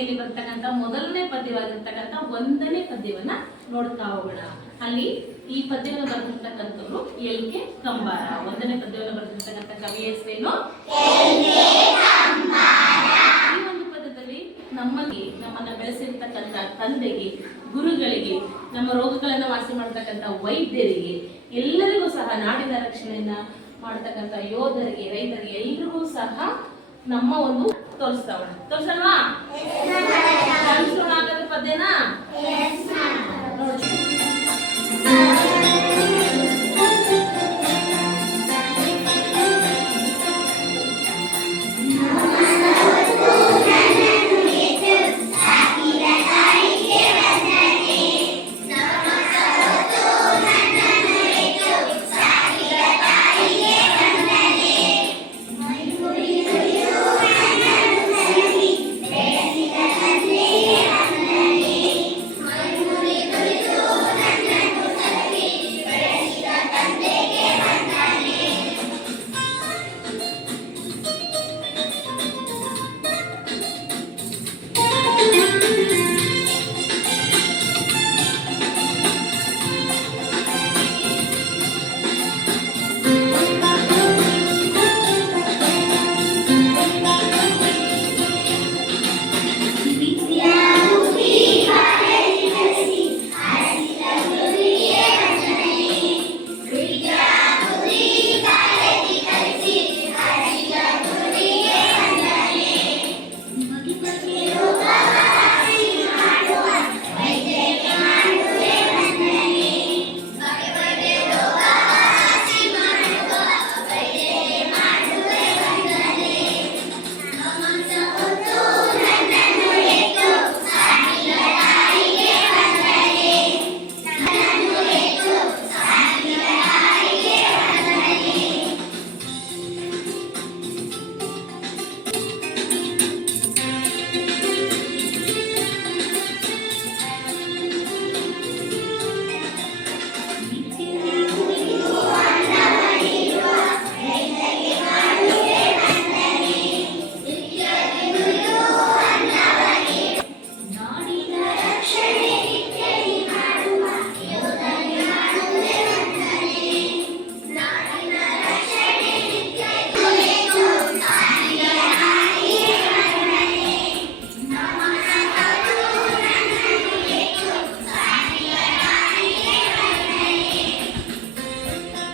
ಪದ್ಯದಲ್ಲಿ ಬರ್ತಕ್ಕಂಥ ಮೊದಲನೇ ಪದ್ಯವಾಗಿರ್ತಕ್ಕಂಥ 1ನೇ ಪದ್ಯವನ್ನ ನೋಡ್ತಾ ಹೋಗೋಣ. ಅಲ್ಲಿ ಈ ಪದ್ಯವನ್ನು ಬರೆದಿರ್ತಕ್ಕಂಥವ್ರು ಎಲ್.ಕೆ. ಕಂಬಾರ. 1ನೇ ಪದ್ಯವನ್ನು ಬರೆದಿರ್ತಕ್ಕಂಥ ಕವಿ ಹೆಸರೇನು? ಈ ಒಂದು ಪದ್ಯದಲ್ಲಿ ನಮ್ಮನ್ನ ಬೆಳೆಸಿರ್ತಕ್ಕಂಥ ತಂದೆಗೆ, ಗುರುಗಳಿಗೆ, ನಮ್ಮ ರೋಗಗಳನ್ನ ವಾಸಿ ಮಾಡತಕ್ಕಂಥ ವೈದ್ಯರಿಗೆ, ಎಲ್ಲರಿಗೂ ಸಹ ನಾಡಿನ ರಕ್ಷಣೆಯನ್ನ ಮಾಡತಕ್ಕಂಥ ಯೋಧರಿಗೆ, ರೈತರಿಗೆ ಎಲ್ರಿಗೂ ಸಹ ನಮ್ಮ ಒಂದು ತೋರಿಸಲ್ವಾ? ಪದ್ಯನಾ ನೋಡಿ.